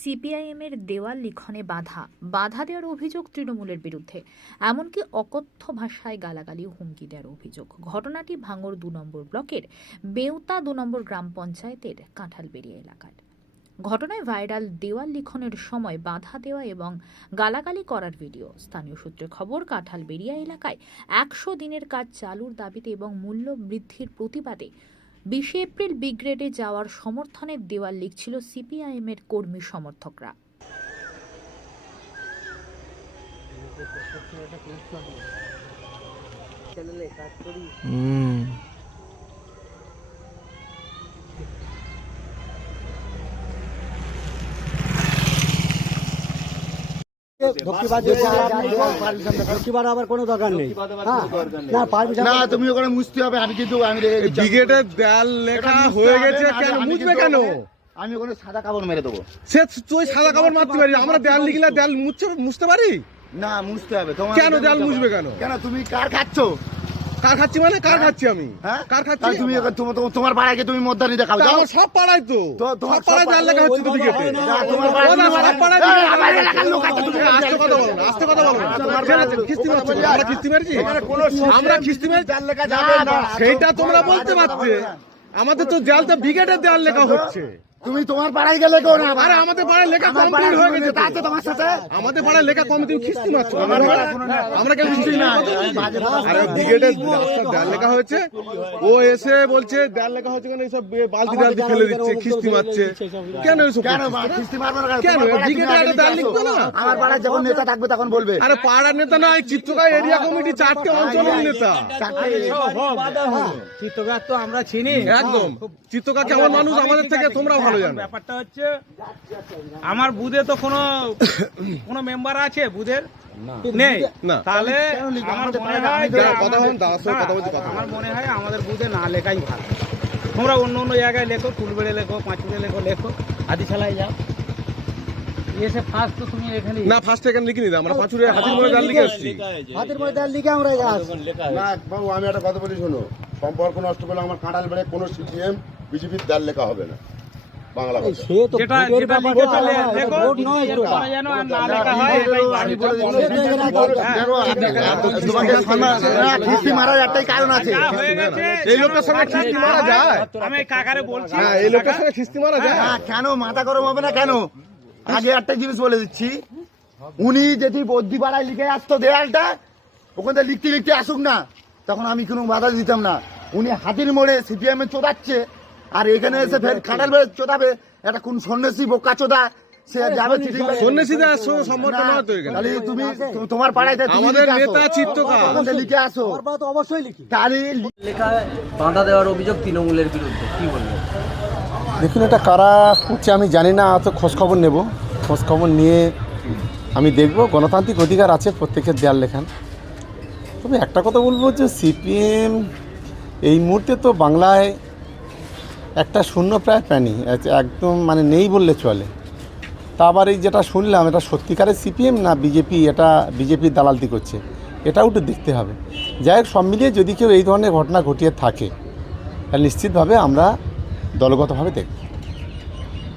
সিপিআইএমের দেওয়াল লিখনে বাধা বাধা দেওয়ার অভিযোগ তৃণমূলের বিরুদ্ধে। এমনকি অকথ্য ভাষায় গালাগালি, হুমকি দেওয়ার অভিযোগ। ঘটনাটি ভাঙড় দু নম্বর ব্লকের বেউতা দু নম্বর গ্রাম পঞ্চায়েতের কাঁঠালবেড়িয়া এলাকার। ঘটনায় ভাইরাল দেওয়াল লিখনের সময় বাধা দেওয়া এবং গালাগালি করার ভিডিও। স্থানীয় সূত্রে খবর কাঁঠালবেড়িয়া এলাকায় একশো দিনের কাজ চালুর দাবিতে এবং মূল্য বৃদ্ধির প্রতিবাদে বিশে এপ্রিল বিগ্রেডে যাওয়ার সমর্থনের দেওয়াল লিখছিল সিপিআইএমের কর্মী সমর্থকরা। দক্ষিবার আবার কোনো দরকার নেই। হ্যাঁ। না পারমিশন না তুমি ওখানে মুছতে হবে আমি কিন্তু আমি ব্রিগেডের দেয়াল লেখা হয়ে গেছে কেন? মুছবে কেন? আমি ওখানে সাদা কাপড় মেরে দেবো। সে তুই সাদা কাপড় মারতে পারি আমরা দেয়াল লিখলে দেয়াল মুছতে মুছতে পারি? না মুছতে হবে তোমার কেন দেয়াল মুছবে কেন? কেন তুমি কার খাচ্ছ? কার খাচ্ছি মানে? কার খাচ্ছি আমি? হ্যাঁ? কার খাচ্ছি? তুমি তোমার- পাড়ায় তুমি মদ্দানি দেখাও যাও। আমার সব পাড়ায় তো। তো- তোমার পাড়ায় দেয়াল লেখা হচ্ছে তোমার পাড়ায় আমার এলাকার লোক আছে, আস্তে কথা বলো না, আস্তে কথা বলো না। তোমার কেন পাড়ায়- কিস্তি মারছো? আমরা কিস্তি মারছি আমরা কিস্তি মারছি সেইটা তোমরা বলতে পারতে আমাদের তো জালটা ব্রিগেডের দেওয়ার লেখা হচ্ছে তুমি তোমার পাড়ায় গেলে কেউ না আরে আমাদের পাড়ায় লেখা আমার কমপ্লিট হয়ে গেছে আছে তোমার সাথে আমাদের পাড়ায় লেখা কম তুমি খিস্তি মারছো আমার কোনো নেতা- আমরা কেন খিস্তি না আরে ব্রিগেডের রাস্তার দেয়াল লেখা হয়েছে ও এসে বলছে দেয়াল লেখা হচ্ছে কেন এইসব বালতি টালতি ফেলে দিচ্ছে খিস্তি মারছে কেন এইসব কেন? কিস্তি মারবো না কেন? তোমার পাড়ায় ব্রিগেডে তুমি একটা দেয়াল লিখে লিখবে না? আমার পাড়ায় যখন নেতা থাকবে তখন বলবে আরে পাড়ার নেতা নয় চিত্রকার এরিয়া কমিটি চারটে অঞ্চলের নেতা চিত্তগার তো আমরা চিনি একদম চিত্রকার কেমন মানুষ আমাদের থেকে তোমরা ভালো জানো। ব্যাপারটা হচ্ছে আমার বুধে তো কোনো কোনো মেম্বার আছে বুধের? নেই। তাহলে আমার মনে হয় আমার মনে হয় আমাদের বুধে না লেখাই ভালো। তোমরা অন্য অন্য জায়গায় লেখো ফুলবেড়ে লেখো পাঁচুড়ে লেখো লেখো। যাও। এসে ফার্স্ট তো তুমি এখানে না ফার্স্ট এখানে লিখিনি না আমরা পাঁচুরে হাতির লিখে আসছি হাতের মধ্যে লিখে আমরা না বাবু আমি একটা কথা বলি শোনো। সম্পর্ক নষ্ট করলে আমার কাঁঠাল বেড়ে কোনো সিপিএম বিজেপির দাল লেখা হবে না। বাংলা সে তো হয় মারার একটাই কারণ আছে। হয়ে গেছে এই লোকের সঙ্গে খিস্তি মারা যায়। আমি কাকারে বলছি হ্যাঁ এই লোকের সঙ্গে খিস্তি মারা যায়। হ্যাঁ, কেন? মাথা গরম হবে না কেন? আগে একটা জিনিস বলে দিচ্ছি। উনি যদি বদ্যি পাড়ায় লিখে আসতো দেয়ালটা ওখান থেকে লিখতে লিখতে আসুক না তখন আমি কোনো বাধা দিতাম না। উনি হাতির মোড়ে সিপিএম এ চোদাচ্ছে আর এখানে এসে ফের খাটাল বেড়ে চোদাবে। একটা কোন সন্ন্যাসী বোকা চোদা? সে যাবে চিঠি করে- সন্ন্যাসীদের সঙ্গে সম্পর্ক না, তো এখানে। তুমি তোমার পাড়ায় তুমি আমাদের লিখে আসো। নেতা চিত্রকার। লিখে আসো। অবশ্যই লিখি। তাহলে লেখায় বাঁধা দেওয়ার অভিযোগ তৃণমূলের বিরুদ্ধে কি বলবেন দেখুন এটা কারা করছে আমি জানি না অত খোঁজখবর নেব। খোঁজখবর নিয়ে আমি দেখব। গণতান্ত্রিক অধিকার আছে প্রত্যেকের দেয়াল লেখান। তবে একটা কথা বলব যে সিপিএম এই মুহূর্তে তো বাংলায় একটা শূন্য প্রায় প্রাণী একদম মানে নেই বললে চলে। তা আবার এই যেটা শুনলাম, এটা সত্যিকারের সিপিএম না বিজেপি? এটা বিজেপির দালালতি করছে। এটাও একটু দেখতে হবে। যাই হোক, সব মিলিয়ে যদি কেউ এই ধরনের ঘটনা ঘটিয়ে থাকে, তাহলে নিশ্চিতভাবে আমরা দলগতভাবে দেখব।